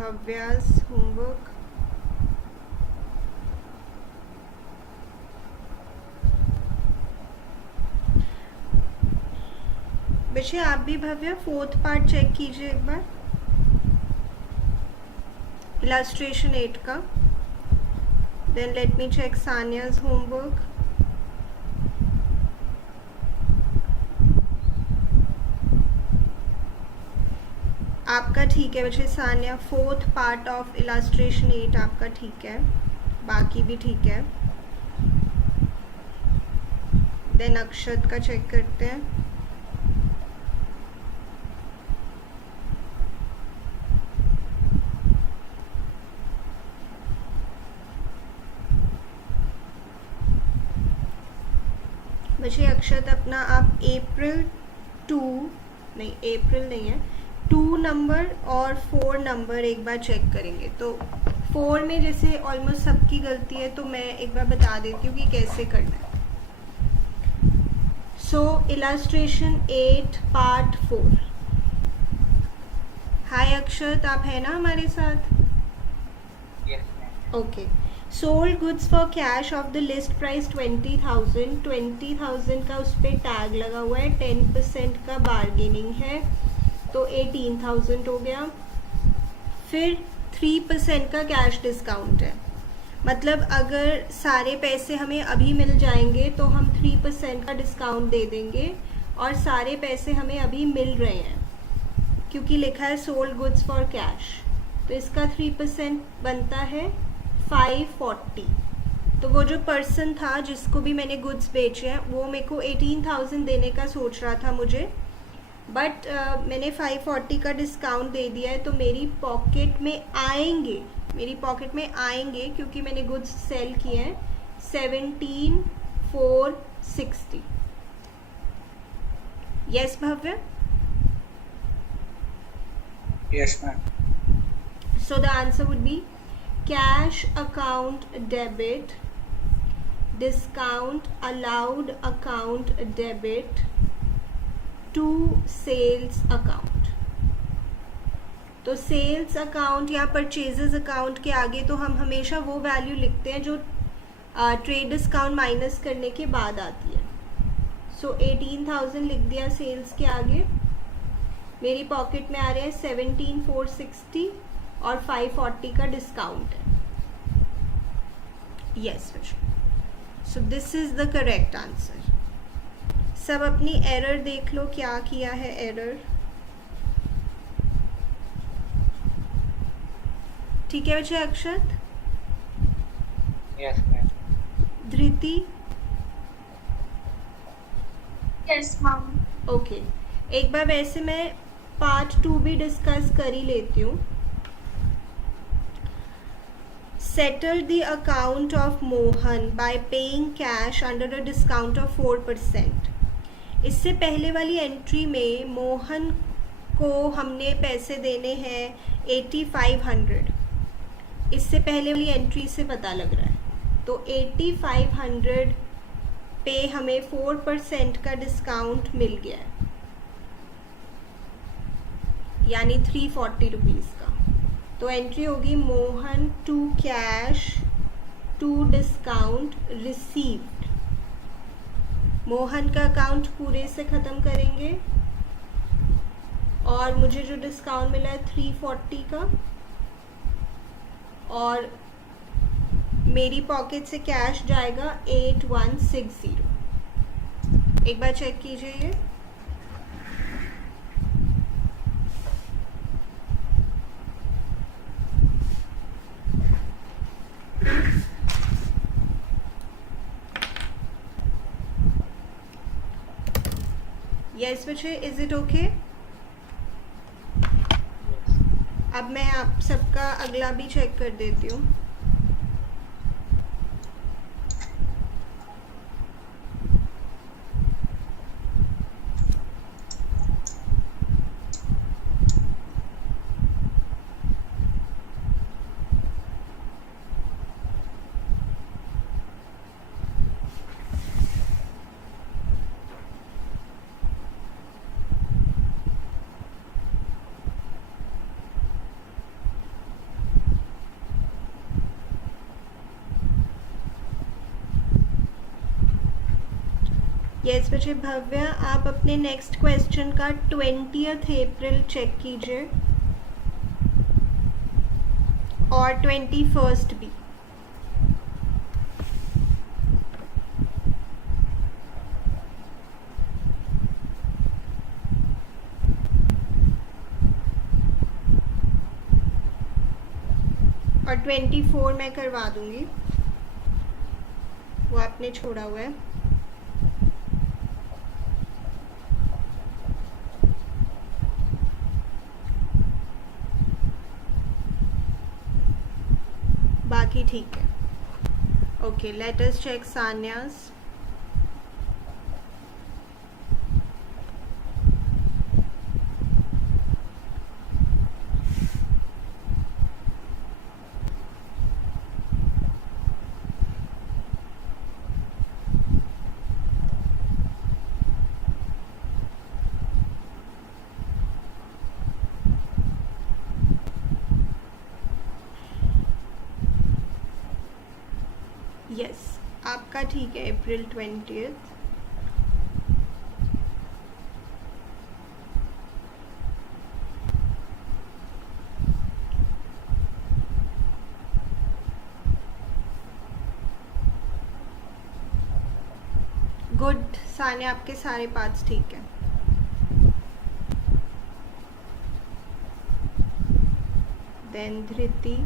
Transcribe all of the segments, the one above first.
भव्या's homework. बच्चे आप भी भव्या 4th पार्ट चेक कीजिए एक बार, इलस्ट्रेशन 8 का. Then let me check Saniya's homework. आपका ठीक है बच्चे Sania, 4th part of illustration 8 आपका ठीक है, बाकी भी ठीक है. देन अक्षत का चेक करते हैं. बच्चे अक्षत अपना आप अप्रैल 2 नंबर और 4 नंबर एक बार चेक करेंगे. तो 4 में जैसे ऑलमोस्ट सबकी गलती है, तो मैं एक बार बता देती हूँ कि कैसे करना है. सो इलस्ट्रेशन 8 पार्ट 4. हाय अक्षत, आप है ना हमारे साथ? Okay. Sold goods for cash of the list price 20,000 का उस पर टैग लगा हुआ है, 10% का बार्गेनिंग है, तो 18,000 हो गया. फिर 3% का कैश डिस्काउंट है, मतलब अगर सारे पैसे हमें अभी मिल जाएंगे तो हम 3% का डिस्काउंट दे देंगे, और सारे पैसे हमें अभी मिल रहे हैं क्योंकि लिखा है सोल्ड गुड्स फॉर कैश, तो इसका 3% बनता है 540. तो वो जो पर्सन था जिसको भी मैंने गुड्स बेचे हैं वो मेरे को 18,000 देने का सोच रहा था मुझे, बट मैंने 540 का डिस्काउंट दे दिया है, तो मेरी पॉकेट में आएंगे क्योंकि मैंने गुड्स सेल किए हैं 17,460. Yes Bhavya? Yes ma'am. So the answer would be cash account debit, discount allowed account debit to sales account. तो सेल्स अकाउंट या परचेजेस अकाउंट के आगे तो हम हमेशा वो वैल्यू लिखते हैं जो ट्रेड डिस्काउंट माइनस करने के बाद आती है. सो 18,000 लिख दिया सेल्स के आगे, मेरी पॉकेट में आ रहे हैं 17,460 और 540 का डिस्काउंट है. Yes, so this is the correct answer. सब अपनी एरर देख लो, क्या किया है एरर. ठीक है बच्चे. Akshat? Yes ma'am. Dhriti? Yes ma'am. Okay. एक बार वैसे मैं पार्ट 2 भी डिस्कस कर ही लेती हूँ. Settled the account of Mohan by paying cash under a discount of 4%. इससे पहले वाली एंट्री में मोहन को हमने पैसे देने हैं 8,500. इससे पहले वाली एंट्री से पता लग रहा है. तो 8,500 पे हमें 4% का डिस्काउंट मिल गया है, यानी 340 रुपीज़ का. तो एंट्री होगी Mohan to cash to discount received. Mohan का अकाउंट पूरे से ख़त्म करेंगे और मुझे जो डिस्काउंट मिला है 340 का, और मेरी पॉकेट से कैश जाएगा 8160. एक बार चेक कीजिए ये. यस बच्चे, इज इट ओके? अब मैं आप सबका अगला भी चेक कर देती हूँ. यस बच्चे भव्या, आप अपने नेक्स्ट क्वेश्चन का 20th अप्रैल चेक कीजिए और 21st भी। और 24 मैं करवा दूंगी, वो आपने छोड़ा हुआ है। बाकी ठीक है। Okay, let us check Sanya's. Yes, आपका ठीक है, अप्रैल 20th। गुड सानिया, आपके सारे पार्ट्स ठीक है। देन धृति,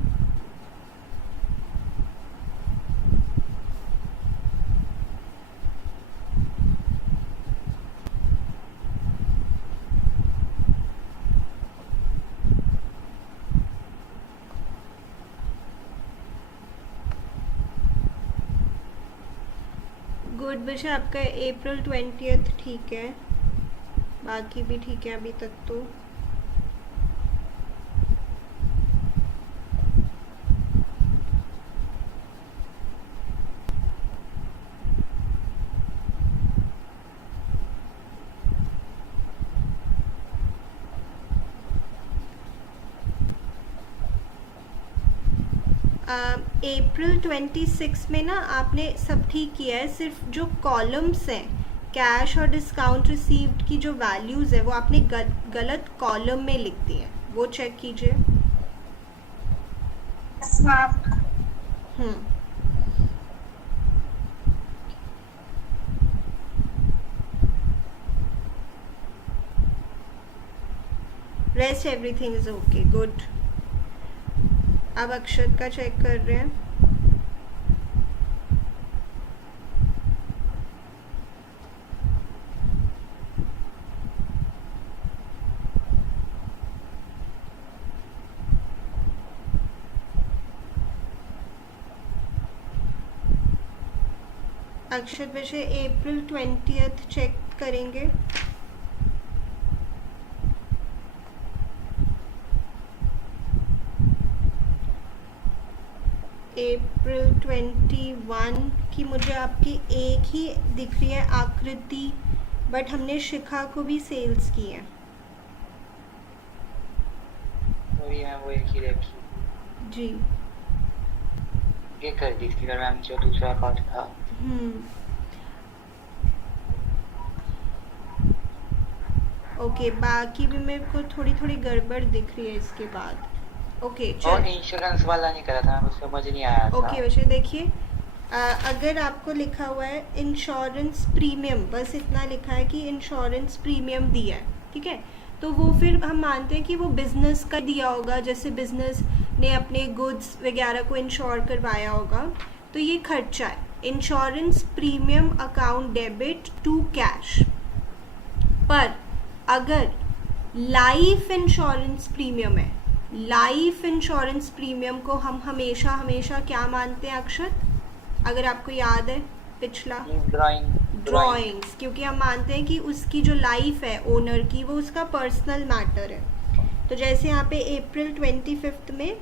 गुड बच्चे, आपका अप्रैल 20th ठीक है, बाकी भी ठीक है अभी तक तो। अप्रैल 26 में ना आपने सब ठीक किया है, सिर्फ जो कॉलम्स हैं कैश और डिस्काउंट रिसीव्ड की जो वैल्यूज़ है वो आपने गलत कॉलम में लिख दी है, वो चेक कीजिए। Yes, ma'am. Rest everything is okay, good. अब अक्षत का चेक कर रहे हैं। अक्षत वैसे अप्रैल 20th चेक करेंगे। अप्रैल 21 की मुझे आपकी एक ही दिख रही है आकृति, बट हमने शिखा को भी सेल्स की है। वही है, वो एक ही रखी जी, ये कर दी थी मैम जो दूसरा पार्ट था। ओके, बाकी भी मेरे को थोड़ी थोड़ी गड़बड़ दिख रही है इसके बाद। ओके और चल, इंश्योरेंस वाला नहीं करा था, मुझे समझ नहीं आया था। ओके वैसे देखिए, अगर आपको लिखा हुआ है इंश्योरेंस प्रीमियम, बस इतना लिखा है कि इंश्योरेंस प्रीमियम दिया है, ठीक है, तो वो फिर हम मानते हैं कि वो बिजनेस का दिया होगा, जैसे बिजनेस ने अपने गुड्स वगैरह को इंश्योर करवाया होगा, तो ये खर्चा है। Insurance premium account debit to cash. पर अगर लाइफ इंश्योरेंस प्रीमियम है, लाइफ इंश्योरेंस प्रीमियम को हम हमेशा हमेशा क्या मानते हैं अक्षत, अगर आपको याद है पिछला ड्राइंग्स, क्योंकि हम मानते हैं कि उसकी जो लाइफ है ओनर की वो उसका पर्सनल मैटर है। तो जैसे यहाँ पे अप्रैल 25 में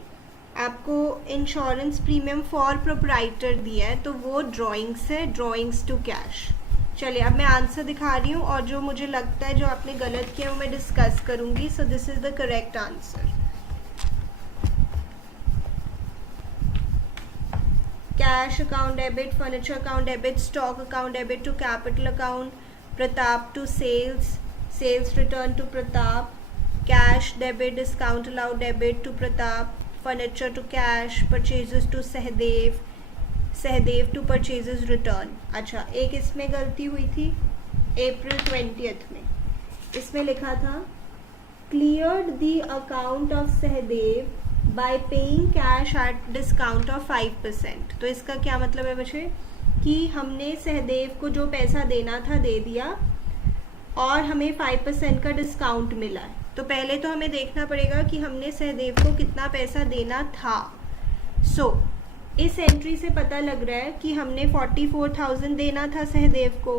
आपको इंश्योरेंस प्रीमियम फॉर प्रोप्राइटर दिया है, तो वो ड्राइंग्स है, ड्राइंग्स टू कैश। चलिए अब मैं आंसर दिखा रही हूँ, और जो मुझे लगता है जो आपने गलत किया वो मैं डिस्कस करूँगी। So this is the correct answer. Cash account debit, furniture account debit, stock account debit to capital account, Pratap to sales, sales return to Pratap, cash debit, discount allowed debit to Pratap, furniture to cash, purchases to Sahdev, Sahdev to purchases return. अच्छा, एक इसमें गलती हुई थी अप्रैल 20 में, इसमें लिखा था cleared the account of Sahdev by paying cash at discount of 5%. तो इसका क्या मतलब है बच्चे कि हमने सहदेव को जो पैसा देना था दे दिया और हमें 5% का डिस्काउंट मिला है. तो पहले तो हमें देखना पड़ेगा कि हमने सहदेव को कितना पैसा देना था. इस एंट्री से पता लग रहा है कि हमने 44,000 देना था सहदेव को,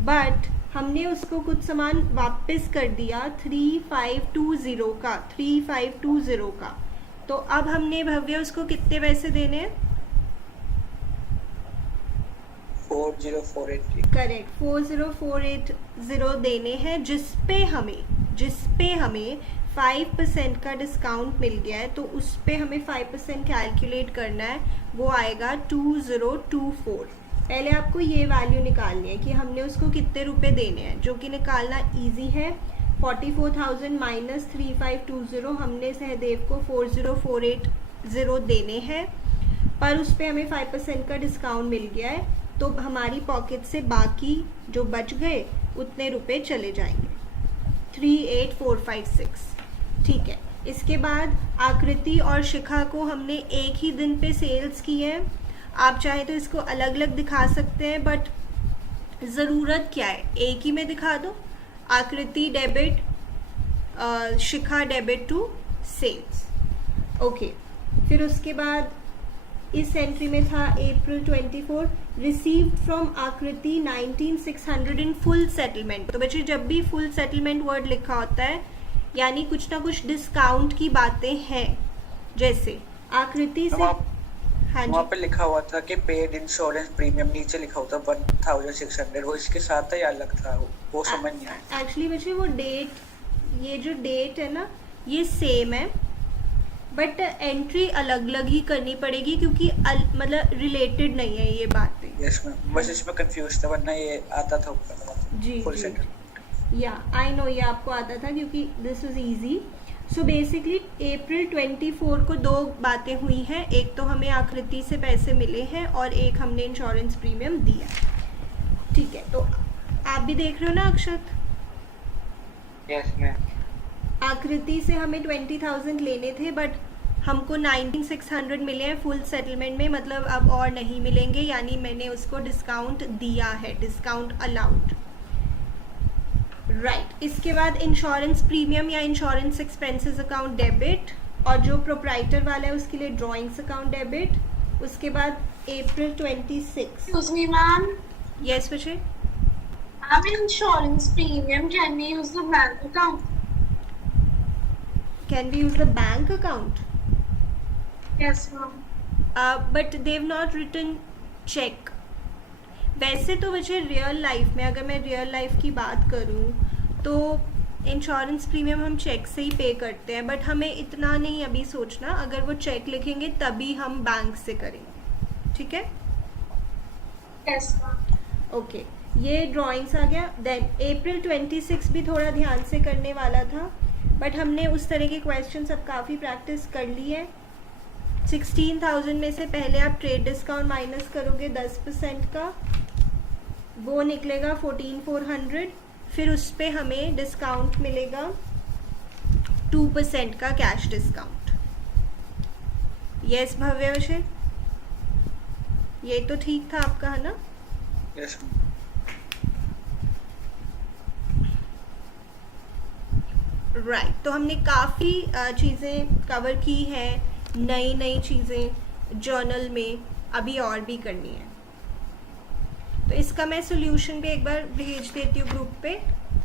बट हमने उसको कुछ सामान वापस कर दिया 3520 का. तो अब हमने भव्य उसको कितने पैसे देने हैं? 40,480. करेक्ट, 40,480 देने हैं, जिसपे हमें 5% का डिस्काउंट मिल गया है. तो उस पे हमें 5% कैलकुलेट करना है, वो आएगा 2024. पहले आपको ये वैल्यू निकालनी है कि हमने उसको कितने रुपए देने हैं, जो कि निकालना इजी है. 44,000 माइनस 3520, हमने सहदेव को 40,480 देने हैं, पर उस पर हमें 5% का डिस्काउंट मिल गया है. तो हमारी पॉकेट से बाकी जो बच गए उतने रुपए चले जाएंगे, 38,456. ठीक है. इसके बाद आकृति और शिखा को हमने एक ही दिन पे सेल्स की है. आप चाहे तो इसको अलग अलग दिखा सकते हैं, बट ज़रूरत क्या है, एक ही में दिखा दो. Akriti debit, Shikha debit to sales. Okay. फिर उसके बाद इस एंट्री में था अप्रैल 24, रिसीव्ड फ्रॉम आकृति 19,600 इन फुल सेटलमेंट. तो बच्चे जब भी फुल सेटलमेंट वर्ड लिखा होता है यानी कुछ ना कुछ डिस्काउंट की बातें हैं. जैसे आकृति से हाँ जी, वहाँ पे लिखा हुआ था कि पेड इंश्योरेंस प्रीमियम, नीचे लिखा हुआ था 1,600. वो इसके साथ है या अलग था, वो समझ नहीं आया. एक्चुअली बच्चे वो डेट, ये जो डेट है ना ये सेम है, बट एंट्री अलग अलग ही करनी पड़ेगी क्योंकि मतलब रिलेटेड नहीं है ये बातें. यस मैम, बस इसमें कंफ्यूज था, वरना ये आता था ऊपर. जी फुल जी सेटल. या आई नो, ये आपको आता था क्योंकि this is easy. So basically April 24 को दो बातें हुई हैं, एक तो हमें आकृति से पैसे मिले हैं और एक हमने इंश्योरेंस प्रीमियम दिया. ठीक है. तो आप भी देख रहे हो ना अक्षत? Yes ma'am. आकृति से हमें 20,000 लेने थे, बट हमको 19,600 मिले हैं फुल सेटलमेंट में, मतलब अब और नहीं मिलेंगे, यानी मैंने उसको डिस्काउंट दिया है, डिस्काउंट अलाउड. राइट. इसके बाद इंश्योरेंस प्रीमियम या इंश्योरेंस एक्सपेंसेस अकाउंट डेबिट, और जो प्रोप्राइटर वाला है उसके लिए ड्राइंग्स अकाउंट डेबिट. उसके बाद अप्रैल 26. Excuse me, ma'am. यस बच्चे. I'm in insurance premium. Can we use the bank account? Can we use the bank account? Yes, ma'am. But they've not written cheque. वैसे तो बच्चे रियल लाइफ में, अगर मैं real life की बात करूँ तो इंश्योरेंस प्रीमियम हम चेक से ही पे करते हैं, बट हमें इतना नहीं अभी सोचना, अगर वो चेक लिखेंगे तभी हम बैंक से करेंगे. ठीक है. Yes, ma'am. ओके. ये ड्राइंग्स आ गया. देन अप्रैल 26 भी थोड़ा ध्यान से करने वाला था, बट हमने उस तरह के क्वेश्चन सब काफ़ी प्रैक्टिस कर ली है. 16,000 में से पहले आप ट्रेड डिस्काउंट माइनस करोगे 10% का, वो निकलेगा 14,400. फिर उस पर हमें डिस्काउंट मिलेगा 2% का कैश डिस्काउंट. यस भव्य विषय, ये तो ठीक था आपका, है ना? यस. राइट. तो हमने काफ़ी चीज़ें कवर की हैं, नई नई चीज़ें जर्नल में अभी और भी करनी है. तो इसका मैं सॉल्यूशन भी एक बार भेज देती हूँ ग्रुप पे,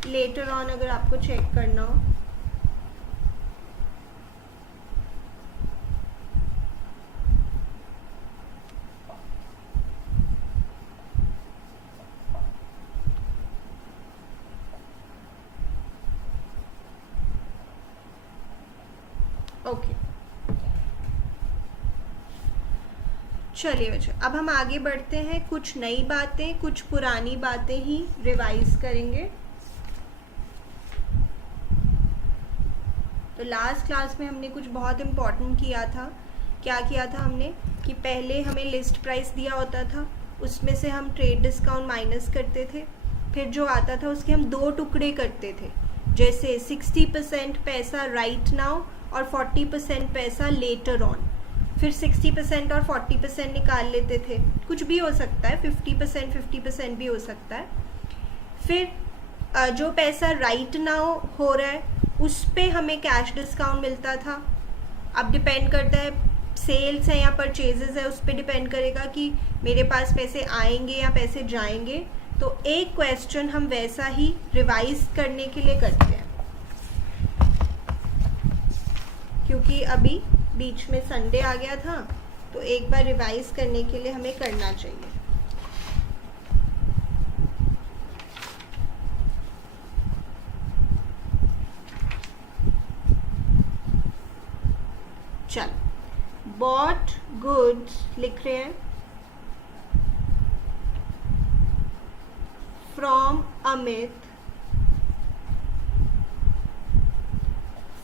लेटर ऑन अगर आपको चेक करना हो. ओके. चलिए बच्चों, अब हम आगे बढ़ते हैं। कुछ नई बातें, कुछ पुरानी बातें ही रिवाइज करेंगे। तो लास्ट क्लास में हमने कुछ बहुत इम्पोर्टेंट किया था। क्या किया था हमने कि पहले हमें लिस्ट प्राइस दिया होता था, उसमें से हम ट्रेड डिस्काउंट माइनस करते थे, फिर जो आता था उसके हम 2 टुकड़े करते थे, जैसे 60% पैसा राइट नाउ और 40% पैसा लेटर ऑन। फिर 60% और 40% निकाल लेते थे, कुछ भी हो सकता है, 50% भी हो सकता है। फिर जो पैसा राइट नाउ हो रहा है उस पे हमें कैश डिस्काउंट मिलता था। अब डिपेंड करता है सेल्स है या परचेजेस है, उस पर डिपेंड करेगा कि मेरे पास पैसे आएंगे या पैसे जाएंगे। तो एक क्वेश्चन हम वैसा ही रिवाइज करने के लिए करते हैं, क्योंकि अभी बीच में संडे आ गया था, तो एक बार रिवाइज करने के लिए हमें करना चाहिए। चल, बॉट गुड्स लिख रहे हैं from Amit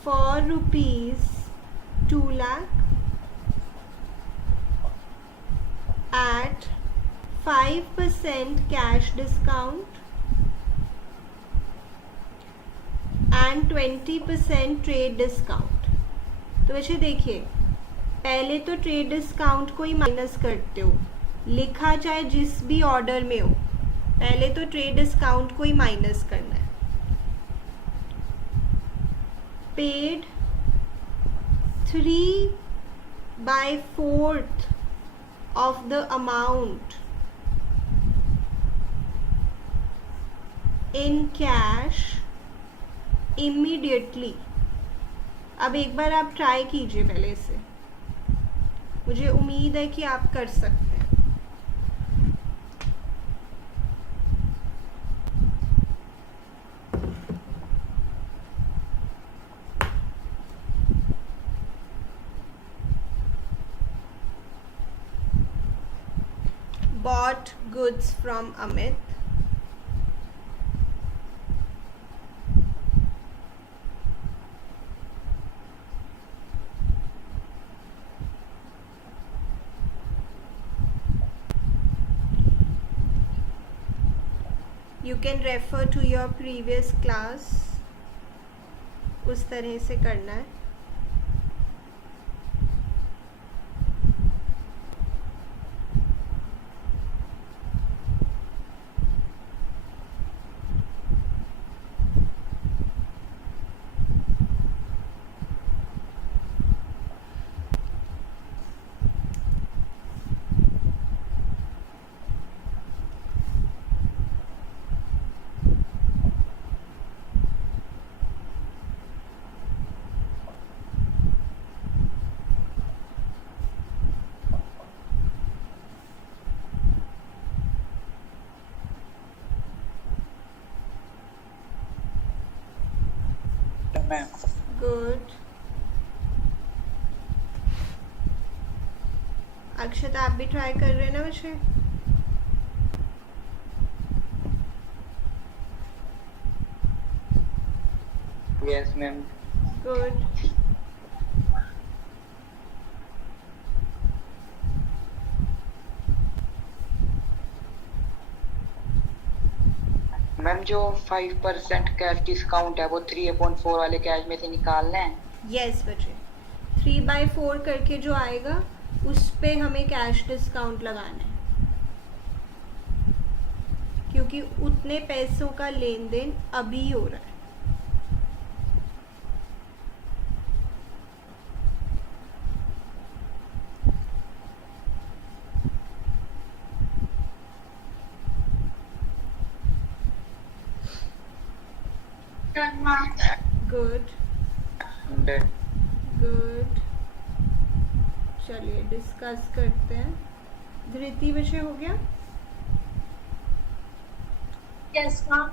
for rupees 2 lakh at 5% cash discount and 20% trade discount। तो वैसे देखिए, पहले तो ट्रेड डिस्काउंट को ही माइनस करते हो, लिखा चाहे जिस भी ऑर्डर में हो, पहले तो ट्रेड डिस्काउंट को ही माइनस करना है। Paid 3/4 of the amount in cash immediately। अब एक बार आप ट्राई कीजिए पहले से, मुझे उम्मीद है कि आप कर सकते हैं। Bought goods from Amit you can refer to your previous class, उस तरह से करना है। Ma'am good. अक्षत, आप भी ट्राई कर रहे हैं ना बच्चे? Yes ma'am. गुड। मैम जो 5% कैश डिस्काउंट है वो 3/4 वाले कैश में से निकालना है। यस बच्चे, 3/4 करके जो आएगा उस पे हमें कैश डिस्काउंट लगाना है, क्योंकि उतने पैसों का लेन देन अभी हो रहा है। Done, ma'am. Good Done. Good. चलिए डिस्कस करते हैं। धृति विषय हो गया? Yes, ma'am.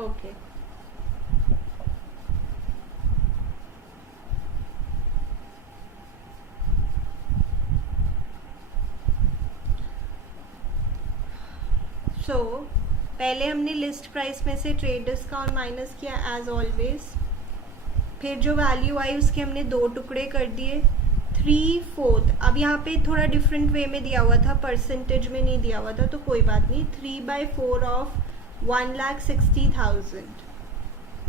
ओके। सो पहले हमने लिस्ट प्राइस में से ट्रेड डिस्काउंट माइनस किया एज ऑलवेज, फिर जो वैल्यू आई उसके हमने 2 टुकड़े कर दिए, 3/4। अब यहाँ पे थोड़ा डिफरेंट वे में दिया हुआ था, परसेंटेज में नहीं दिया हुआ था, तो कोई बात नहीं। 3/4 ऑफ 1,60,000,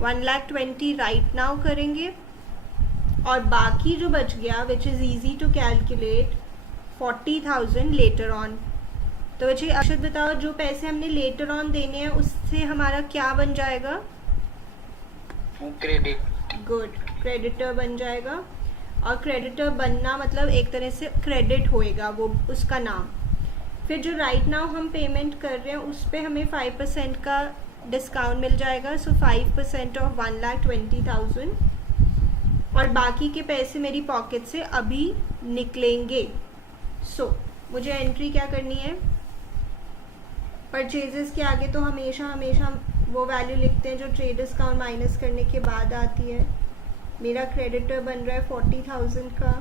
1,20,000 राइट नाउ करेंगे, और बाकी जो बच गया which is easy to calculate 40,000 later on. तो बच्चे अक्षत बताओ, जो पैसे हमने लेटर ऑन देने हैं उससे हमारा क्या बन जाएगा? क्रेडिट। गुड, क्रेडिटर बन जाएगा। और क्रेडिटर बनना मतलब एक तरह से क्रेडिट होएगा वो उसका नाम। फिर जो राइट नाउ हम पेमेंट कर रहे हैं उस पर हमें 5% का डिस्काउंट मिल जाएगा। सो 5% ऑफ 1,20,000, और बाकी के पैसे मेरी पॉकेट से अभी निकलेंगे। सो मुझे एंट्री क्या करनी है? परचेजेस के आगे तो हमेशा वो वैल्यू लिखते हैं जो ट्रेड डिस्काउंट माइनस करने के बाद आती है। मेरा क्रेडिटर बन रहा है 40,000 का,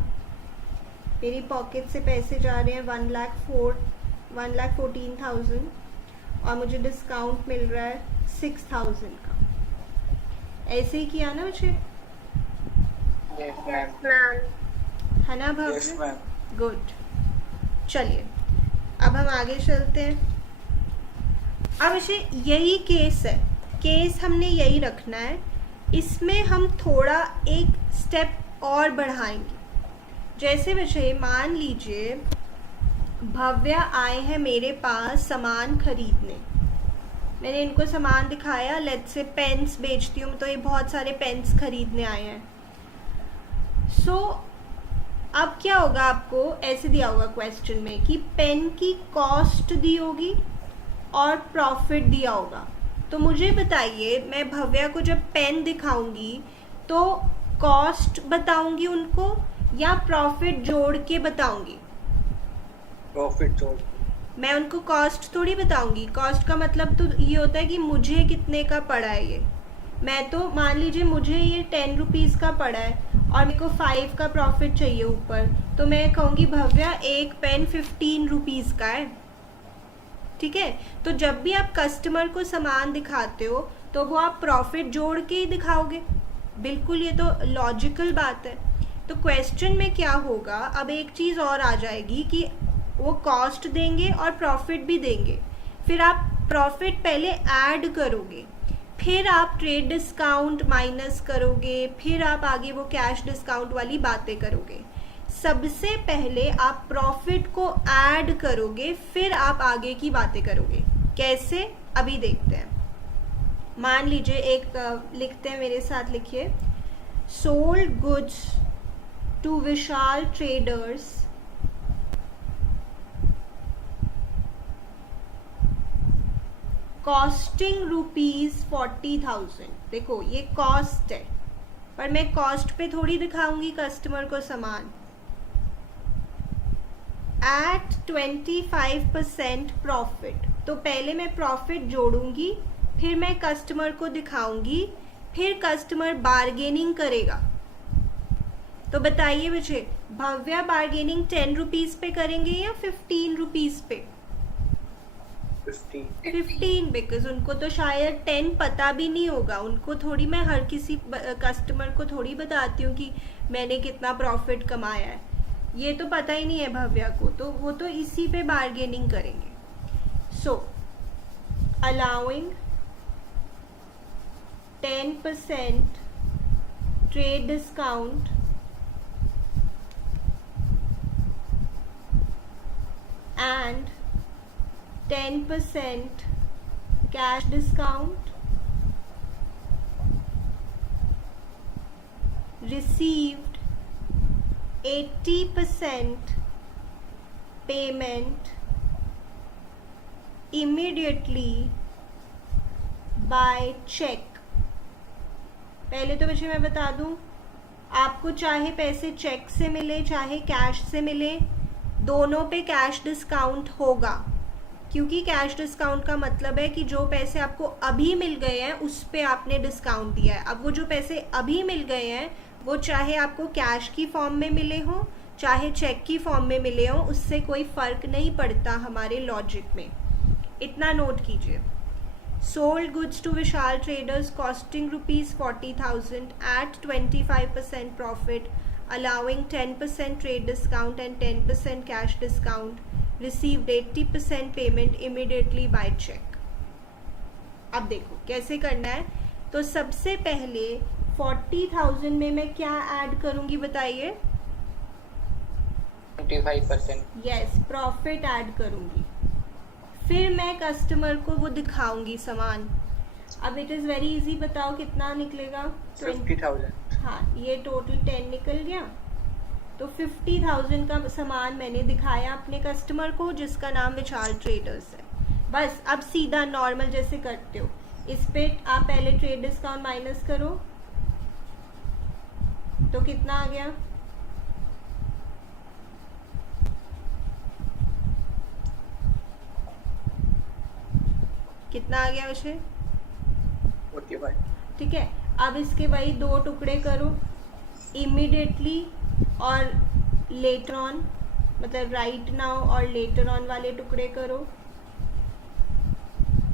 मेरी पॉकेट से पैसे जा रहे हैं 1,14,000, और मुझे डिस्काउंट मिल रहा है 6,000 का। ऐसे ही किया ना मुझे? Yes ma'am. है ना भव्य? Yes ma'am. गुड। चलिए अब हम आगे चलते हैं। अब इसे यही केस है, केस हमने यही रखना है। इसमें हम थोड़ा एक स्टेप और बढ़ाएंगे। जैसे बच्चे मान लीजिए भव्य आए हैं मेरे पास सामान खरीदने, मैंने इनको सामान दिखाया, लेट्स से पेन्स बेचती हूँ तो ये बहुत सारे पेन्स खरीदने आए हैं। सो अब क्या होगा, आपको ऐसे दिया होगा क्वेश्चन में कि पेन की कॉस्ट दी होगी और प्रॉफिट दिया होगा। तो मुझे बताइए, मैं भव्या को जब पेन दिखाऊंगी तो कॉस्ट बताऊंगी उनको या प्रॉफिट जोड़ के बताऊंगी? प्रॉफिट जोड़। मैं उनको कॉस्ट थोड़ी बताऊंगी। कॉस्ट का मतलब तो ये होता है कि मुझे कितने का पड़ा है ये। मैं तो मान लीजिए मुझे ये 10 रुपीज़ का पड़ा है और मेरे को 5 का प्रॉफिट चाहिए ऊपर, तो मैं कहूँगी भव्या एक पेन 15 रुपीज़ का है। ठीक है, तो जब भी आप कस्टमर को सामान दिखाते हो तो वो आप प्रॉफिट जोड़ के ही दिखाओगे। बिल्कुल, ये तो लॉजिकल बात है। तो क्वेश्चन में क्या होगा, अब एक चीज़ और आ जाएगी कि वो कॉस्ट देंगे और प्रॉफिट भी देंगे। फिर आप प्रॉफिट पहले ऐड करोगे, फिर आप ट्रेड डिस्काउंट माइनस करोगे, फिर आप आगे वो कैश डिस्काउंट वाली बातें करोगे। सबसे पहले आप प्रॉफिट को ऐड करोगे, फिर आप आगे की बातें करोगे। कैसे, अभी देखते हैं। मान लीजिए एक लिखते हैं, मेरे साथ लिखिए, sold goods to Vishal traders costing ₹40,000। देखो ये कॉस्ट है, पर मैं कॉस्ट पे थोड़ी दिखाऊंगी कस्टमर को सामान। एट 25% प्रॉफिट, तो पहले मैं प्रॉफिट जोड़ूंगी, फिर मैं कस्टमर को दिखाऊंगी, फिर कस्टमर बार्गेनिंग करेगा। तो बताइए बच्चे, भव्या बार्गेनिंग 10 रुपीज़ पे करेंगे या 15 रुपीज़ पे? 15, बिकॉज उनको तो शायद 10 पता भी नहीं होगा। उनको थोड़ी मैं हर किसी कस्टमर को थोड़ी बताती हूँ कि मैंने कितना प्रॉफिट कमाया है, ये तो पता ही नहीं है भव्या को, तो वो तो इसी पे बार्गेनिंग करेंगे। So allowing 10% trade discount and 10% cash discount received 80% payment immediately by check। पहले तो बच्चे मैं बता दूं, आपको चाहे पैसे चेक से मिले चाहे कैश से मिले, दोनों पे कैश डिस्काउंट होगा, क्योंकि कैश डिस्काउंट का मतलब है कि जो पैसे आपको अभी मिल गए हैं उस पे आपने डिस्काउंट दिया है। अब वो जो पैसे अभी मिल गए हैं वो चाहे आपको कैश की फॉर्म में मिले हों चाहे चेक की फॉर्म में मिले हों, उससे कोई फ़र्क नहीं पड़ता हमारे लॉजिक में। इतना नोट कीजिए. Sold goods to Vishal Traders costing rupees 40,000 at 25% profit, allowing 10% trade discount and 10% cash discount. Received 80% payment immediately by check. अब देखो कैसे करना है. तो सबसे पहले 40,000 में मैं क्या ऐड करूंगी बताइए. 25%. यस, प्रॉफिट ऐड करूंगी. फिर मैं कस्टमर को वो दिखाऊंगी सामान. अब इट इज़ वेरी इजी, बताओ कितना निकलेगा. 50,000. हाँ, ये टोटल 10 निकल गया. तो 50,000 का सामान मैंने दिखाया अपने कस्टमर को जिसका नाम विशाल ट्रेडर्स है. बस अब सीधा नॉर्मल जैसे करते हो, इस पे आप पहले ट्रेड डिस्काउंट माइनस करो तो कितना आ गया. कितना आ गया वैसे. 45. ठीक है. अब इसके वही 2 टुकड़े करो इमीडिएटली और लेटर ऑन, मतलब राइट नाउ और लेटर ऑन वाले टुकड़े करो.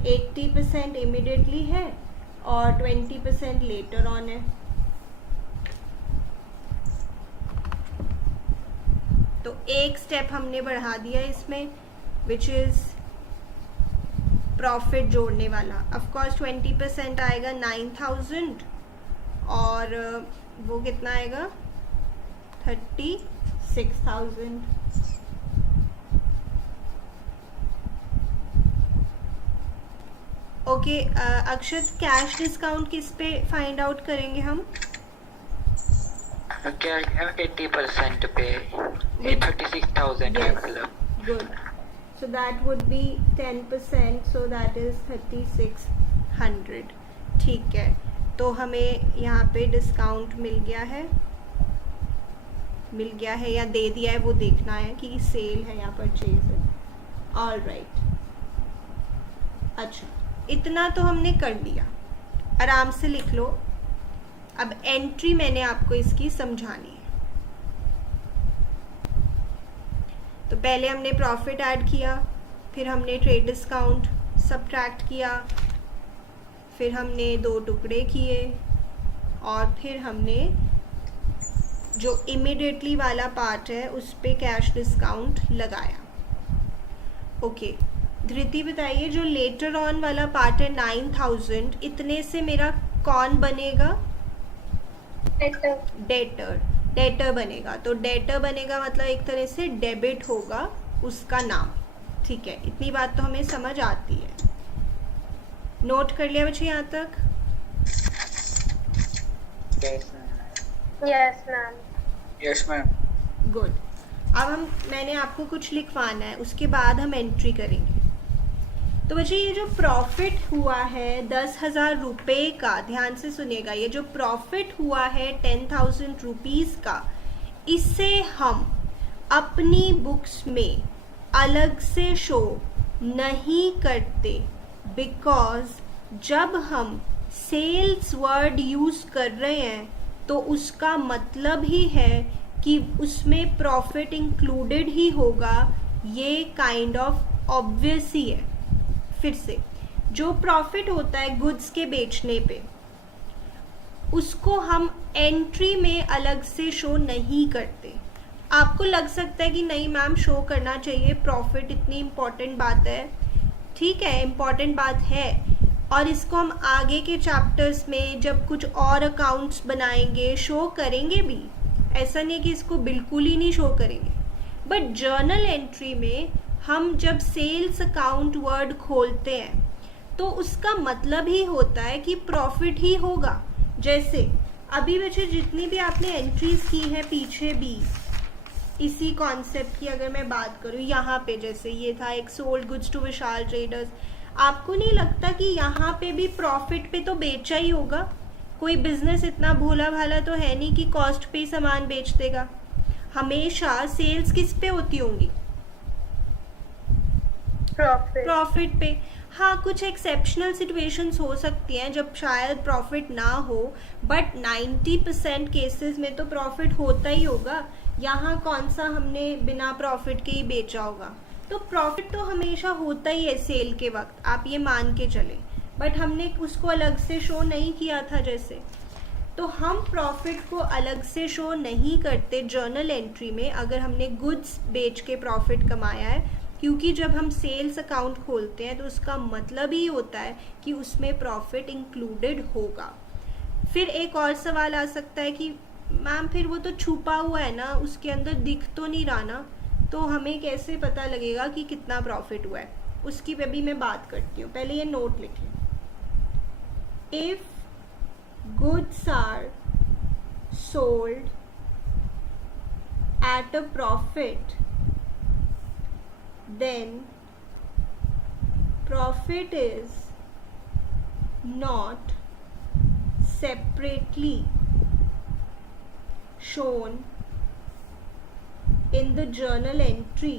80% इमीडिएटली है और 20% लेटर ऑन है. तो एक स्टेप हमने बढ़ा दिया इसमें, विच इज प्रॉफिट जोड़ने वाला. ऑफ कोर्स 20% आएगा 9,000 और वो कितना आएगा 36,000. ओके अक्षत, कैश डिस्काउंट किस पे फाइंड आउट करेंगे हम. क्या 80% पे 36,000 है मतलब. Good. So that would be 10%. So that is 3,600. ठीक है. तो हमें यहाँ पे डिस्काउंट मिल गया है या दे दिया है, वो देखना है कि सेल है या परचेज है. All right. अच्छा, इतना तो हमने कर लिया. आराम से लिख लो. अब एंट्री मैंने आपको इसकी समझानी है. तो पहले हमने प्रॉफिट ऐड किया, फिर हमने ट्रेड डिस्काउंट सबट्रैक्ट किया, फिर हमने 2 टुकड़े किए और फिर हमने जो इमीडिएटली वाला पार्ट है उस पे कैश डिस्काउंट लगाया. ओके धृति बताइए, जो लेटर ऑन वाला पार्ट है 9,000, इतने से मेरा कौन बनेगा. डेटर बनेगा. तो डेटर बनेगा मतलब एक तरह से डेबिट होगा उसका नाम. ठीक है, इतनी बात तो हमें समझ आती है. नोट कर लिया बच्चे यहाँ तक. Yes ma'am. गुड. अब मैंने आपको कुछ लिखवाना है, उसके बाद हम एंट्री करेंगे. तो बच्चे ये जो प्रॉफिट हुआ है 10,000 रुपये का, ध्यान से सुनिएगा, ये जो प्रॉफिट हुआ है 10,000 रुपीज़ का, इसे हम अपनी बुक्स में अलग से शो नहीं करते. बिकॉज जब हम सेल्स वर्ड यूज़ कर रहे हैं तो उसका मतलब ही है कि उसमें प्रॉफिट इंक्लूडेड ही होगा. ये काइंड ऑफ ऑब्वियस ही है. फिर से, जो प्रॉफिट होता है गुड्स के बेचने पे, उसको हम एंट्री में अलग से शो नहीं करते. आपको लग सकता है कि नहीं मैम शो करना चाहिए, प्रॉफिट इतनी इम्पोर्टेंट बात है. ठीक है, इम्पोर्टेंट बात है और इसको हम आगे के चैप्टर्स में जब कुछ और अकाउंट्स बनाएंगे शो करेंगे भी. ऐसा नहीं कि इसको बिल्कुल ही नहीं शो करेंगे. बट जर्नल एंट्री में हम जब सेल्स अकाउंट वर्ड खोलते हैं तो उसका मतलब ही होता है कि प्रॉफिट ही होगा. जैसे अभी बच्चे जितनी भी आपने एंट्रीज की है पीछे भी, इसी कॉन्सेप्ट की अगर मैं बात करूँ, यहाँ पे जैसे ये था एक sold goods to Vishal traders, आपको नहीं लगता कि यहाँ पे भी प्रॉफिट पे तो बेचा ही होगा. कोई बिजनेस इतना भोला भाला तो है नहीं कि कॉस्ट पे सामान बेच देगा. हमेशा सेल्स किस पे होती होंगी, प्रॉफिट पे. हाँ, कुछ एक्सेप्शनल सिचुएशंस हो सकती हैं जब शायद प्रॉफिट ना हो, बट 90% केसेस में तो प्रॉफिट होता ही होगा. यहाँ कौन सा हमने बिना प्रॉफिट के ही बेचा होगा. तो प्रॉफिट तो हमेशा होता ही है सेल के वक्त, आप ये मान के चलें, बट हमने उसको अलग से शो नहीं किया था जैसे। तो हम प्रॉफिट को अलग से शो नहीं करते जर्नल एंट्री में अगर हमने गुड्स बेच के प्रॉफिट कमाया है, क्योंकि जब हम सेल्स अकाउंट खोलते हैं तो उसका मतलब ही होता है कि उसमें प्रॉफिट इंक्लूडेड होगा। फिर एक और सवाल आ सकता है कि मैम फिर वो तो छुपा हुआ है ना, उसके अंदर दिख तो नहीं रहा ना, तो हमें कैसे पता लगेगा कि कितना प्रॉफिट हुआ है? उसकी पे भी मैं बात करती हूँ, पहले ये नोट लिखें। If goods are sold at a profit, then profit is not separately shown in the journal entry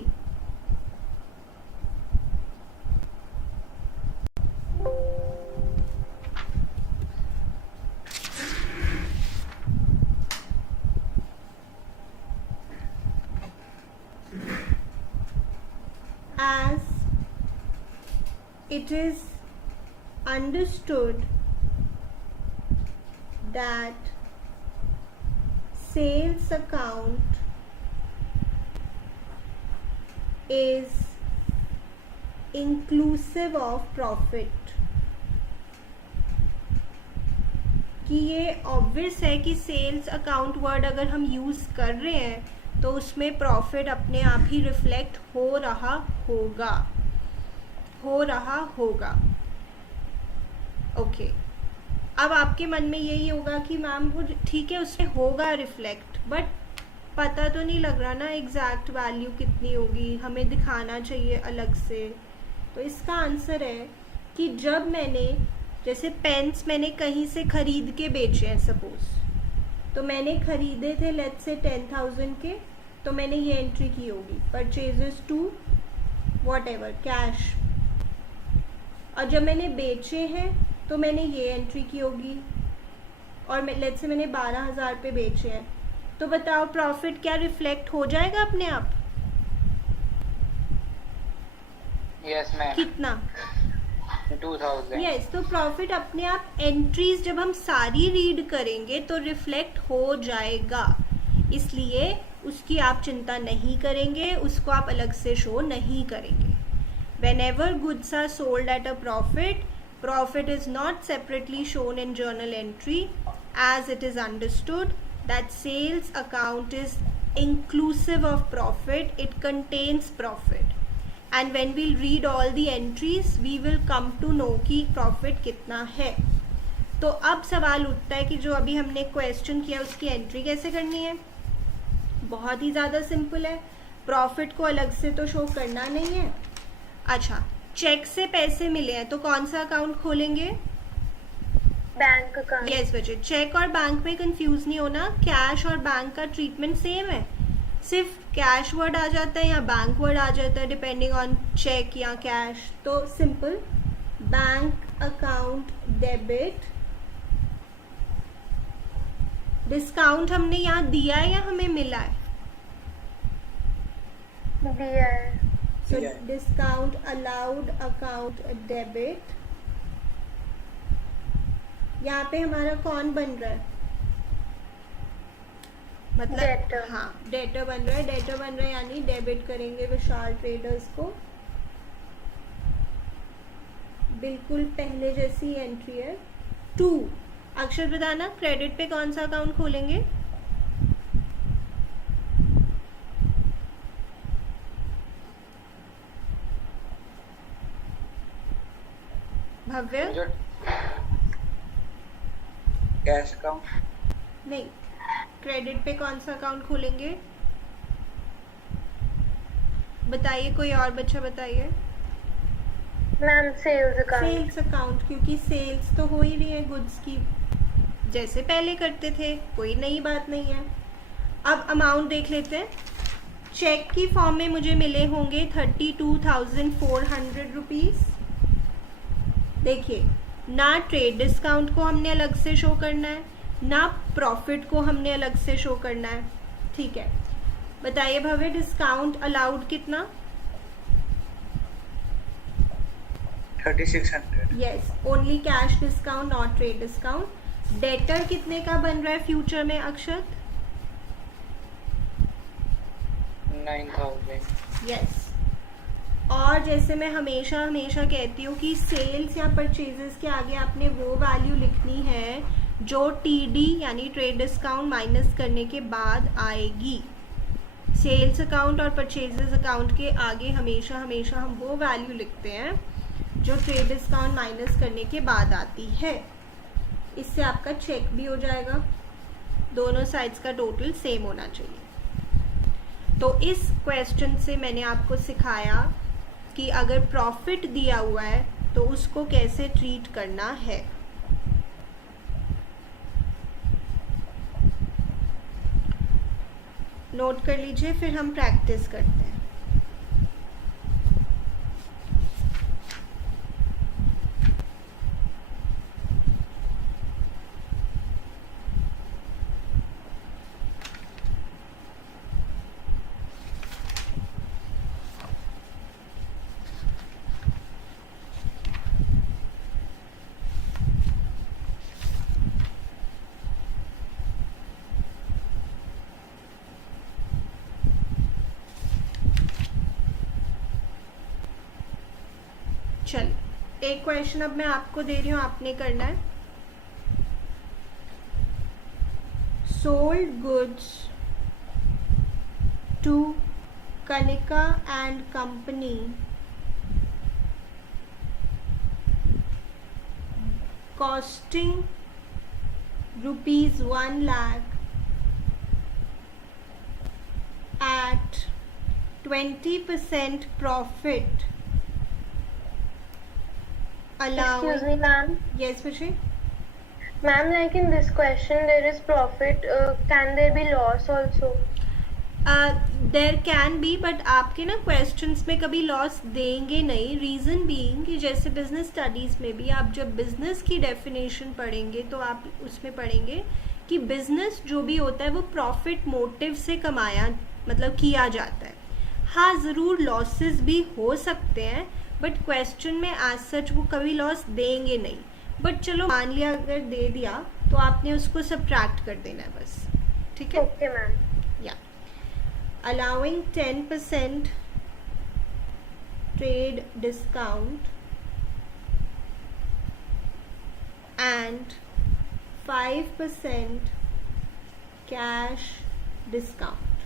as it is understood that sales account is inclusive of profit। कि ये ऑब्वियस है कि सेल्स अकाउंट वर्ड अगर हम use कर रहे हैं तो उसमें प्रॉफिट अपने आप ही रिफ्लेक्ट हो रहा होगा। ओके, अब आपके मन में यही होगा कि मैम वो ठीक है उसमें होगा रिफ्लेक्ट, बट पता तो नहीं लग रहा ना एग्जैक्ट वैल्यू कितनी होगी, हमें दिखाना चाहिए अलग से। तो इसका आंसर है कि जब मैंने जैसे पेन्स मैंने कहीं से खरीद के बेचे हैं सपोज, तो मैंने खरीदे थे लेट्स से 10,000 के, तो मैंने ये एंट्री की होगी purchases to whatever cash, और जब मैंने बेचे हैं तो मैंने ये एंट्री की होगी, और लेट्स से मैंने 12,000 पे बेचे हैं, तो बताओ प्रॉफिट क्या रिफ्लेक्ट हो जाएगा अपने आप? यस मैम, कितना? 2000। यस, तो प्रॉफिट अपने आप एंट्रीज जब हम सारी रीड करेंगे तो रिफ्लेक्ट हो जाएगा, इसलिए उसकी आप चिंता नहीं करेंगे, उसको आप अलग से शो नहीं करेंगे। Whenever goods are sold at a profit, profit is not separately shown in journal entry, as it is understood that sales account is inclusive of profit, it contains profit, and when we'll read all the entries we will come to know कि profit कितना है। तो अब सवाल उठता है कि जो अभी हमने क्वेश्चन किया उसकी एंट्री कैसे करनी है? बहुत ही ज़्यादा सिंपल है, प्रॉफिट को अलग से तो शो करना नहीं है। अच्छा, चेक से पैसे मिले हैं तो कौन सा अकाउंट खोलेंगे? Bank account. यस बच्चे, चेक और बैंक में कंफ्यूज नहीं होना, कैश और बैंक का ट्रीटमेंट सेम है, सिर्फ कैश वर्ड आ जाता है या बैंक वर्ड आ जाता है डिपेंडिंग ऑन चेक या कैश। तो simple, bank account debit, discount हमने यहाँ दिया है या हमें मिला है? दिया है। So discount allowed account debit, यहाँ पे हमारा कौन बन रहा है? मतलब Debtor। हाँ, डेटर बन रहा है, डेटर बन रहा है यानी डेबिट करेंगे विशाल ट्रेडर्स को, बिल्कुल पहले जैसी एंट्री है। 2, अक्षर बताना क्रेडिट पे कौन सा अकाउंट खोलेंगे? भव्य? कैश अकाउंट नहीं, क्रेडिट पे कौन सा अकाउंट खोलेंगे? बताइए, कोई और बच्चा बताइए। Ma'am sales account. Sales account, क्योंकि सेल्स तो हो ही रही है गुड्स की, जैसे पहले करते थे, कोई नई बात नहीं है। अब अमाउंट देख लेते हैं। चेक की फॉर्म में मुझे मिले होंगे 32,400 रुपीज़। देखिए, ना ट्रेड डिस्काउंट को हमने अलग से शो करना है, ना प्रॉफिट को हमने अलग से शो करना है, ठीक है। बताइए भव्य, डिस्काउंट अलाउड कितना? 3600. Yes, only cash discount, not trade discount. Debtor कितने का बन रहा है फ्यूचर में अक्षत? 9000। यस। और जैसे मैं हमेशा हमेशा कहती हूँ कि सेल्स या परचेजेस के आगे आपने वो वैल्यू लिखनी है जो टीडी यानी ट्रेड डिस्काउंट माइनस करने के बाद आएगी। सेल्स अकाउंट और परचेजेस अकाउंट के आगे हमेशा हमेशा हम वो वैल्यू लिखते हैं जो ट्रेड डिस्काउंट माइनस करने के बाद आती है। इससे आपका चेक भी हो जाएगा, दोनों साइड्स का टोटल सेम होना चाहिए। तो इस क्वेश्चन से मैंने आपको सिखाया कि अगर प्रॉफिट दिया हुआ है तो उसको कैसे ट्रीट करना है। नोट कर लीजिए, फिर हम प्रैक्टिस करते हैं। चलिए, एक क्वेश्चन अब मैं आपको दे रही हूँ, आपने करना है। Sold goods to Kanika and company costing ₹1 lakh at 20% profit. Excuse me, ma'am. Yes, Vishay? Ma'am, like in this question, there is profit. Can there be loss also? There can be, but आपके ना questions में कभी loss देंगे नहीं। Reason being कि जैसे business studies में भी आप जब बिजनेस की डेफिनेशन पढ़ेंगे तो आप उसमें पढ़ेंगे कि बिजनेस जो भी होता है वो प्रॉफिट मोटिव से कमाया मतलब किया जाता है। हाँ, ज़रूर लॉसेस भी हो सकते हैं, बट क्वेश्चन में एज सच वो कभी लॉस देंगे नहीं। बट चलो मान लिया अगर दे दिया तो आपने उसको सब्ट्रैक्ट कर देना है बस, ठीक है? Okay, ma'am. या allowing 10% trade discount and 5% cash discount.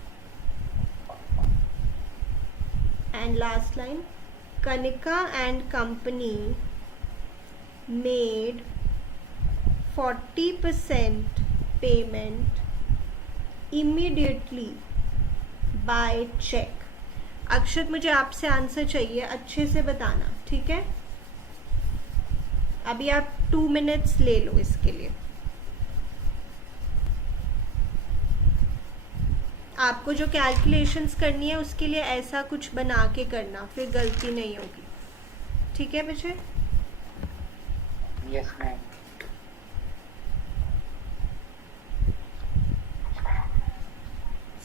And last line, Kanika and company made 40% payment immediately by cheque. Akshat, मुझे आपसे आंसर चाहिए, अच्छे से बताना, ठीक है? अभी आप 2 मिनट्स ले लो इसके लिए। आपको जो कैलकुलेशंस करनी है उसके लिए ऐसा कुछ बना के करना, फिर गलती नहीं होगी, ठीक है बच्चे? Yes ma'am.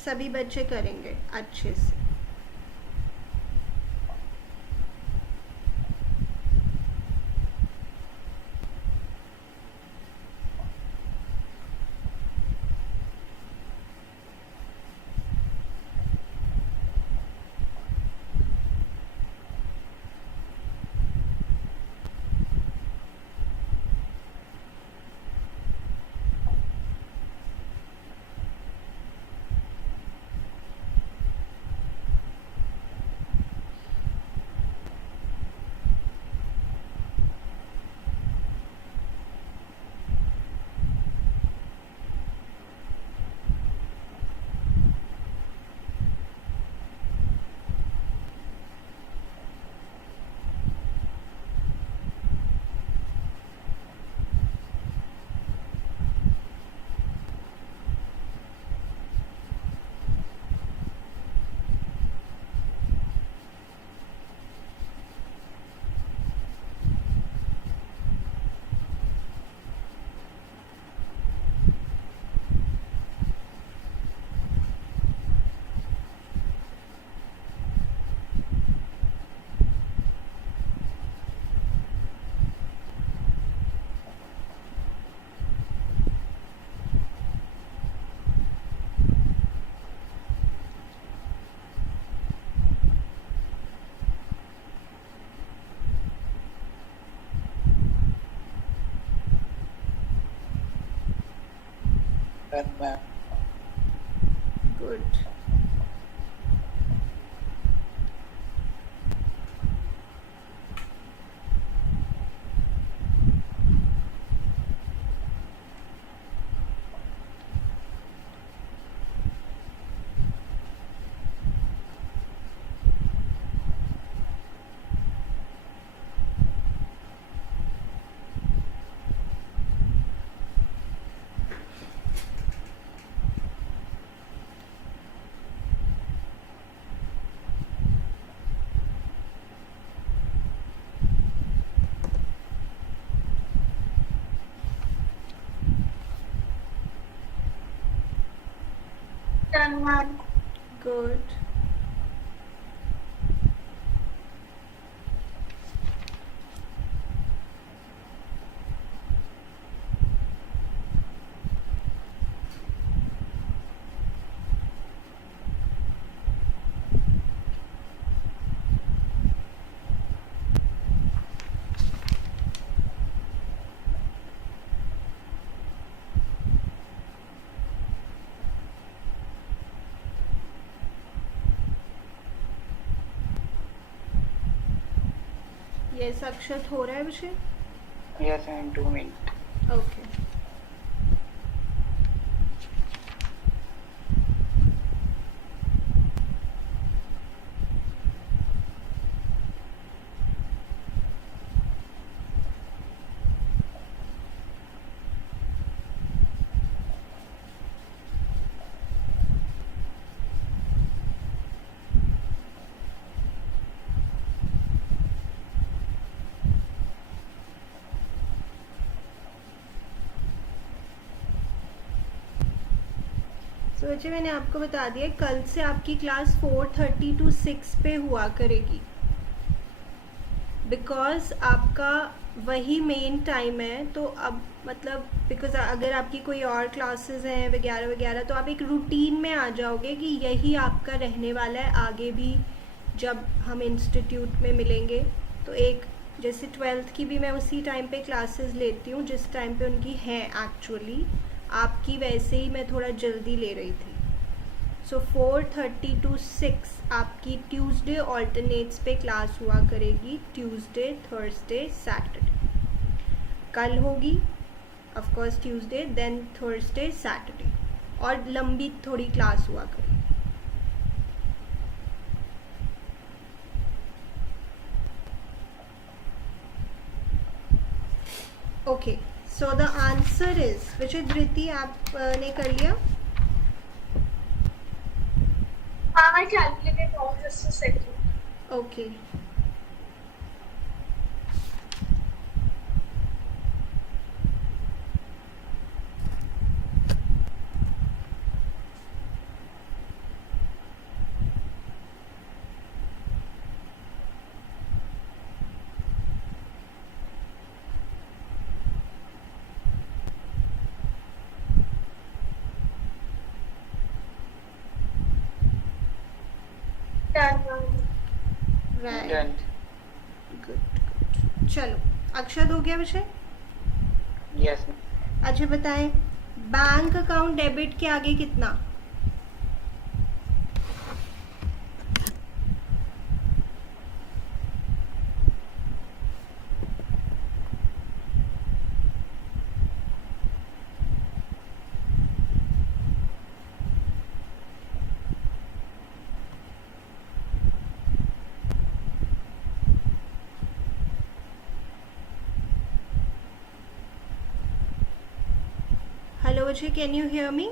सभी बच्चे करेंगे अच्छे से। Done, ma'am. Good. Done, ma'am. Good. Yes Akshat हो रहा है मुझे. Yes, ma'am. 2 minutes. ओके. तो बच्चे मैंने आपको बता दिया कल से आपकी क्लास 4:30 to 6 पे हुआ करेगी, बिकॉज आपका वही मेन टाइम है. तो अब मतलब बिकॉज अगर आपकी कोई और क्लासेस हैं वगैरह वगैरह तो आप एक रूटीन में आ जाओगे कि यही आपका रहने वाला है आगे भी जब हम इंस्टीट्यूट में मिलेंगे. तो एक जैसे 12th की भी मैं उसी टाइम पे क्लासेस लेती हूँ जिस टाइम पे उनकी हैं एक्चुअली. आपकी वैसे ही मैं थोड़ा जल्दी ले रही थी. सो 4:30 to 6 आपकी ट्यूसडे ऑल्टरनेट्स पे क्लास हुआ करेगी. Tuesday, Thursday, Saturday. कल होगी of course Tuesday, then Thursday, Saturday, और लंबी थोड़ी क्लास हुआ करेगी. Okay. So the answer is which is Dhriti आपने कर लिया. I calculated all just a second. Okay. Done, ma'am. Right. Done. Good. चलो अक्षत हो गया विषय. Yes, ma'am. अच्छा बताएं बैंक अकाउंट डेबिट के आगे कितना. हेलो बच्चे, can you hear me.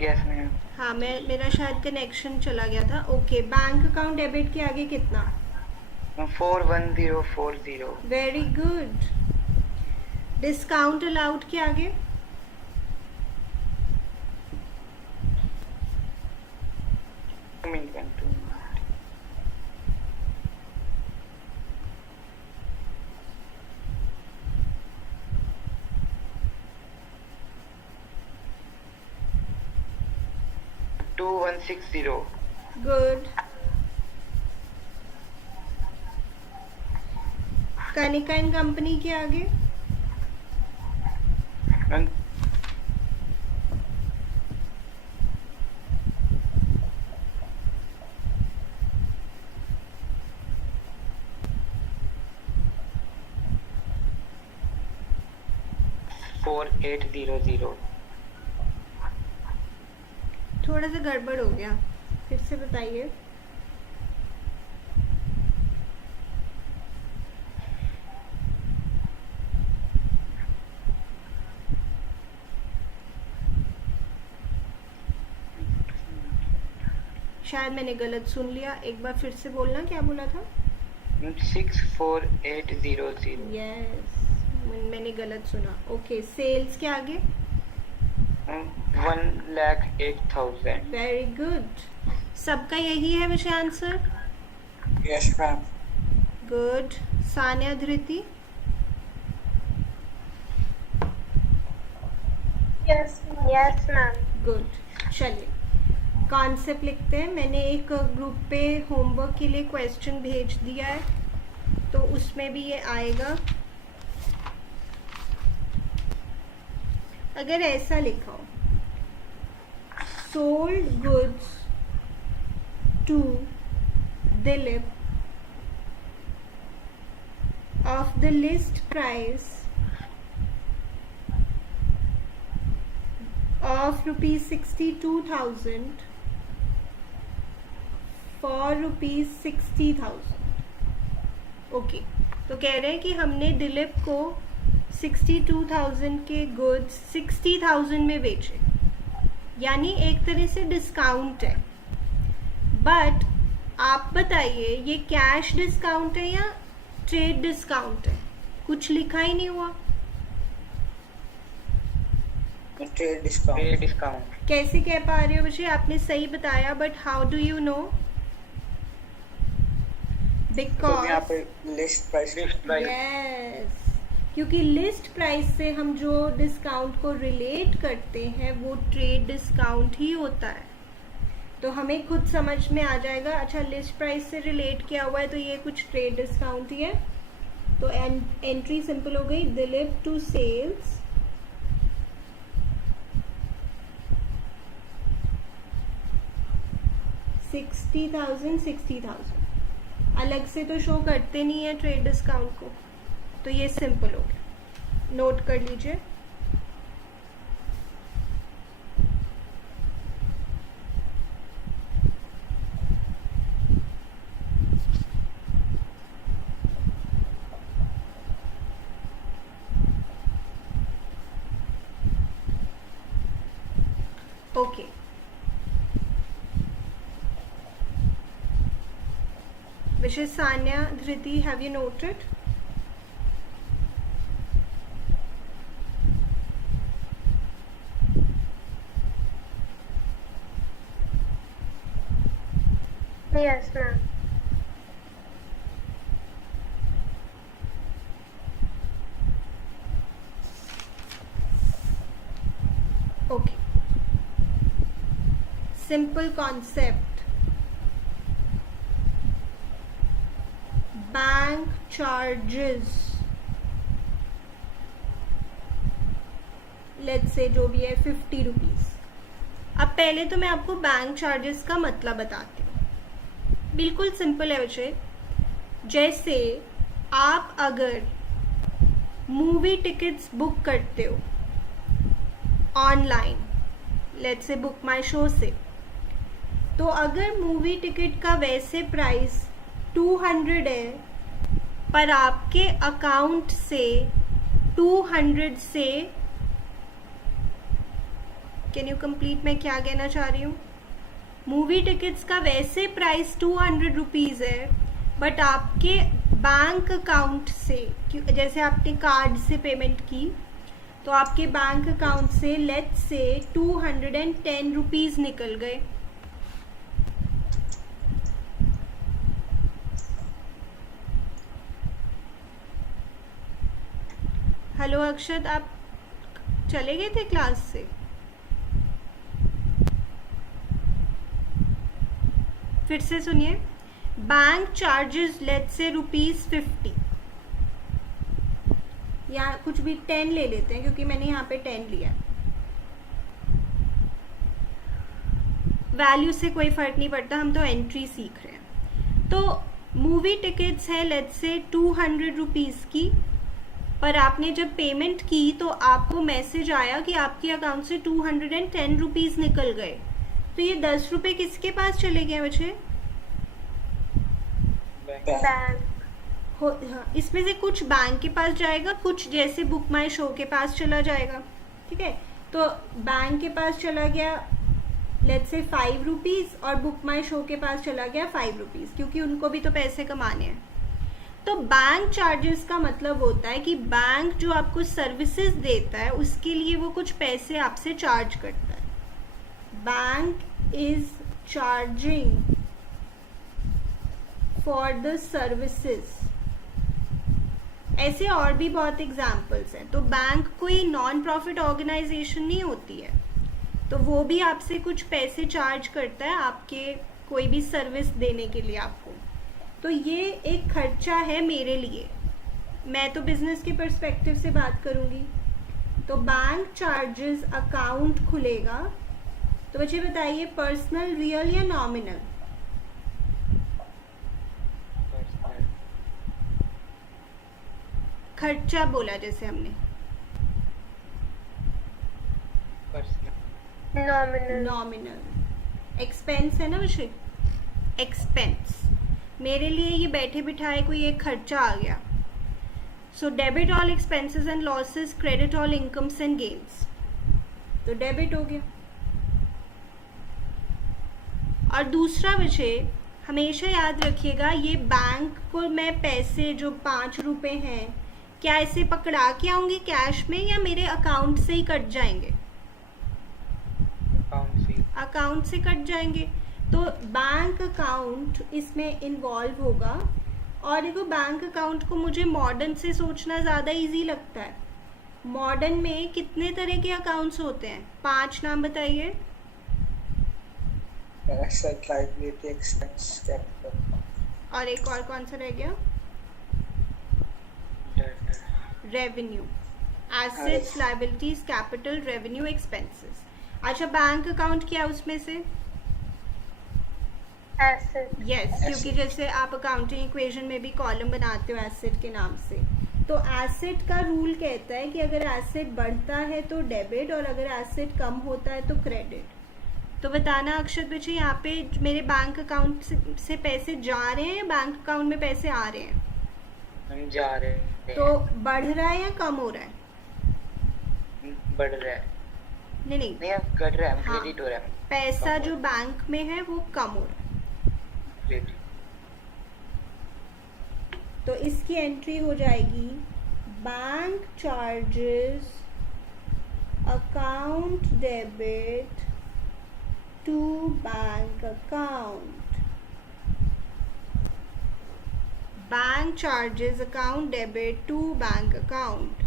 Yes, ma'am. हाँ मेरा शायद कनेक्शन चला गया था. ओके. बैंक अकाउंट डेबिट के आगे कितना. 41040. Very good. डिस्काउंट अलाउड के आगे. 2 minutes, ma'am. 2 minutes. $2160. Good. Kanika and company के आगे. Ma'am, 64800। थोड़ा सा गड़बड़ हो गया, फिर से बताइए। शायद मैंने गलत सुन लिया, एक बार फिर से बोलना, क्या बोला था? 64800। यस, मैंने गलत सुना। ओके, सेल्स के आगे? 1,08,000। Very good. सबका यही है विषय answer? Yes ma'am. Good. Sanya, Dhriti? Yes, ma'am. Yes, ma'am. Good. चलिए, कॉन्सेप्ट लिखते हैं। मैंने एक ग्रुप पे होमवर्क के लिए क्वेश्चन भेज दिया है, तो उसमें भी ये आएगा। अगर ऐसा लिखा हो, sold goods to Dilip of the list price of rupees 62,000 for rupees 60,000। Okay, तो कह रहे हैं कि हमने दिलीप को 62,000 के गुड्स 60,000 में बेचे, यानी एक तरह से डिस्काउंट है। बट आप बताइए, ये कैश डिस्काउंट है या ट्रेड डिस्काउंट है? कुछ लिखा ही नहीं हुआ। Trade discount. कैसे कह पा रहे हो बच्चे? आपने सही बताया, but how do you know? तो यहाँ बिकॉज पे लिस्ट प्राइस। यस, क्योंकि लिस्ट प्राइस से हम जो डिस्काउंट को रिलेट करते हैं वो ट्रेड डिस्काउंट ही होता है। तो हमें खुद समझ में आ जाएगा, अच्छा लिस्ट प्राइस से रिलेट किया हुआ है तो ये कुछ ट्रेड डिस्काउंट ही है। तो एंट्री सिंपल हो गई, दिलीप टू सेल्स $60,000। अलग से तो शो करते नहीं है ट्रेड डिस्काउंट को, तो ये सिंपल हो गया। नोट कर लीजिए। Okay, which is Sanya, Dhriti, have you noted? Yes, ma'am. Okay. Simple concept. Bank charges, let's say जो भी है 50 रुपीज। अब पहले तो मैं आपको बैंक चार्जेस का मतलब बताती हूँ। बिल्कुल सिंपल है बच्चे। जैसे आप अगर मूवी टिकट्स बुक करते हो online, let's say book my show से, तो अगर मूवी टिकट का वैसे प्राइस 200 है, पर आपके अकाउंट से 200 से, कैन यू कंप्लीट मैं क्या कहना चाह रही हूँ? मूवी टिकट्स का वैसे प्राइस 200 रुपीज़ है, बट आपके बैंक अकाउंट से, जैसे आपने कार्ड से पेमेंट की, तो आपके बैंक अकाउंट से लेट्स से 210 रुपीज़ निकल गए। हेलो अक्षत, आप चले गए थे क्लास से? फिर से सुनिए। बैंक चार्जेस लेट्स से ₹50, या कुछ भी 10 ले लेते हैं क्योंकि मैंने यहाँ पे 10 लिया। वैल्यू से कोई फर्क नहीं पड़ता, हम तो एंट्री सीख रहे हैं। तो मूवी टिकट्स है लेट्स से 200 रुपीज़ की, पर आपने जब पेमेंट की तो आपको मैसेज आया कि आपके अकाउंट से 210 रुपीज़ निकल गए, तो ये 10 रुपये किसके पास चले गए बच्चे? बैंक। हाँ, इसमें से कुछ बैंक के पास जाएगा, कुछ जैसे बुक माई शो के पास चला जाएगा, ठीक है। तो बैंक के पास चला गया लेट्स से 5 रुपीज़ और बुक माई शो के पास चला गया 5 रुपीज़, क्योंकि उनको भी तो पैसे कमाने हैं। तो बैंक चार्जेस का मतलब होता है कि बैंक जो आपको सर्विसेज देता है उसके लिए वो कुछ पैसे आपसे चार्ज करता है। Bank is charging for the services. ऐसे और भी बहुत एग्जाम्पल्स हैं। तो बैंक कोई नॉन प्रॉफिट ऑर्गेनाइजेशन नहीं होती है, तो वो भी आपसे कुछ पैसे चार्ज करता है आपके कोई भी सर्विस देने के लिए आपको। तो ये एक खर्चा है मेरे लिए, मैं तो बिजनेस के पर्सपेक्टिव से बात करूंगी। तो बैंक चार्जेस अकाउंट खुलेगा। तो बच्चे बताइए, पर्सनल, रियल या नॉमिनल? खर्चा बोला जैसे हमने, नॉमिनल। नॉमिनल। एक्सपेंस है ना बच्चे, एक्सपेंस। मेरे लिए ये बैठे बिठाए कोई एक खर्चा आ गया। So debit all expenses and losses, credit all incomes and gains. तो डेबिट हो गया। और दूसरा बच्चे हमेशा याद रखिएगा, ये बैंक को मैं पैसे जो 5 रुपए हैं क्या ऐसे पकड़ा के आऊंगी कैश में या मेरे अकाउंट से ही कट जाएंगे? अकाउंट से कट जाएंगे। तो बैंक अकाउंट इसमें इन्वॉल्व होगा। और देखो, बैंक अकाउंट को मुझे मॉडर्न से सोचना ज़्यादा इजी लगता है। मॉडर्न में कितने तरह के अकाउंट्स होते हैं? 5 नाम बताइए। Asset, liability, expense, capital. और एक और कौन सा रह गया? Revenue. Assets, liabilities, capital, revenue, expenses. अच्छा, बैंक अकाउंट क्या उसमें से? एसेट। यस, क्योंकि जैसे आप अकाउंटिंग इक्वेशन में भी कॉलम बनाते हो एसेट के नाम से। तो एसेट का रूल कहता है कि अगर एसेट बढ़ता है तो डेबिट और अगर एसेट कम होता है तो क्रेडिट। तो बताना अक्षत बच्चे, यहाँ पे मेरे बैंक अकाउंट से पैसे जा रहे हैं या बैंक अकाउंट में पैसे आ रहे हैं? जा रहे हैं। तो बढ़ रहा है या कम हो रहा है? बढ़ रहा है। नहीं, नहीं, घट रहा है, हाँ, क्रेडिट हो रहा है। पैसा जो बैंक में है वो कम हो रहा है। क्रेडिट। तो इसकी एंट्री हो जाएगी bank charges account debit to bank account. Bank charges account debit to bank account.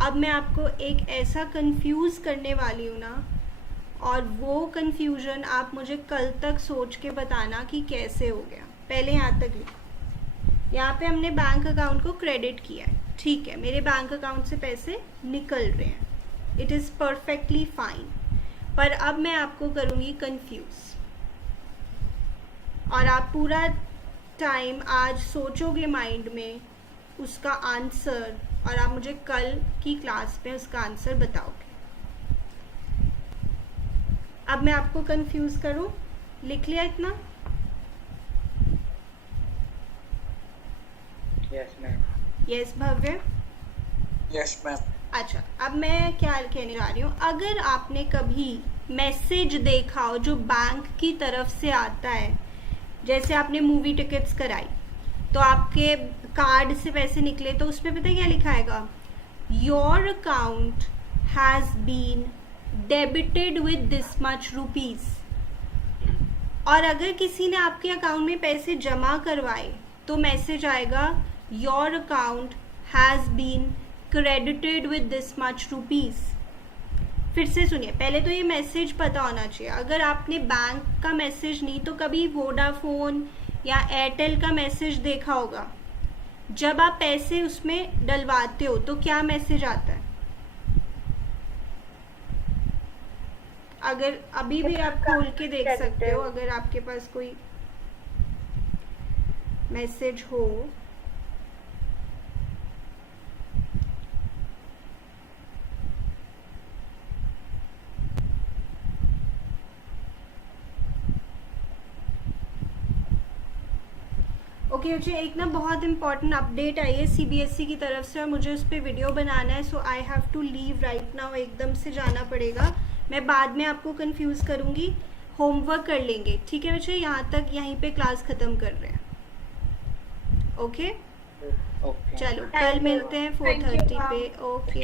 अब मैं आपको एक ऐसा कंफ्यूज करने वाली हूँ ना, और वो कंफ्यूजन आप मुझे कल तक सोच के बताना कि कैसे हो गया। पहले यहाँ तक लिखो। यहाँ पे हमने बैंक अकाउंट को क्रेडिट किया है, ठीक है, मेरे बैंक अकाउंट से पैसे निकल रहे हैं, इट इज़ परफेक्टली फाइन। पर अब मैं आपको करूँगी कंफ्यूज, और आप पूरा टाइम आज सोचोगे माइंड में उसका आंसर, और आप मुझे कल की क्लास में उसका आंसर बताओगे। अब मैं आपको कंफ्यूज करूं, लिख लिया इतना? Yes ma'am. Yes Bhavya? Yes ma'am. अच्छा, अब मैं क्या कहने जा रही हूँ, अगर आपने कभी मैसेज देखा हो जो बैंक की तरफ से आता है, जैसे आपने मूवी टिकट्स कराई तो आपके कार्ड से पैसे निकले, तो उसमें पता है क्या लिखा आएगा? Your account has been debited with this much rupees. और अगर किसी ने आपके अकाउंट में पैसे जमा करवाए तो मैसेज आएगा your account has been credited with this much rupees. फिर से सुनिए, पहले तो ये मैसेज पता होना चाहिए। अगर आपने बैंक का मैसेज नहीं तो कभी वोडाफोन या एयरटेल का मैसेज देखा होगा, जब आप पैसे उसमें डलवाते हो तो क्या मैसेज आता है? अगर अभी भी आप खोल के देख सकते हो, अगर आपके पास कोई मैसेज हो ओके बच्चे, एक ना बहुत इंपॉर्टेंट अपडेट आई है CBSE की तरफ से और मुझे उस पर वीडियो बनाना है, so I have to leave right now, एकदम से जाना पड़ेगा, मैं बाद में आपको कंफ्यूज करूँगी, होमवर्क कर लेंगे, ठीक है बच्चे, यहाँ तक यहीं पे क्लास ख़त्म कर रहे हैं। ओके ओके चलो Thank कल you. मिलते हैं Thank you, 4:30 ma'am. पे। ओके।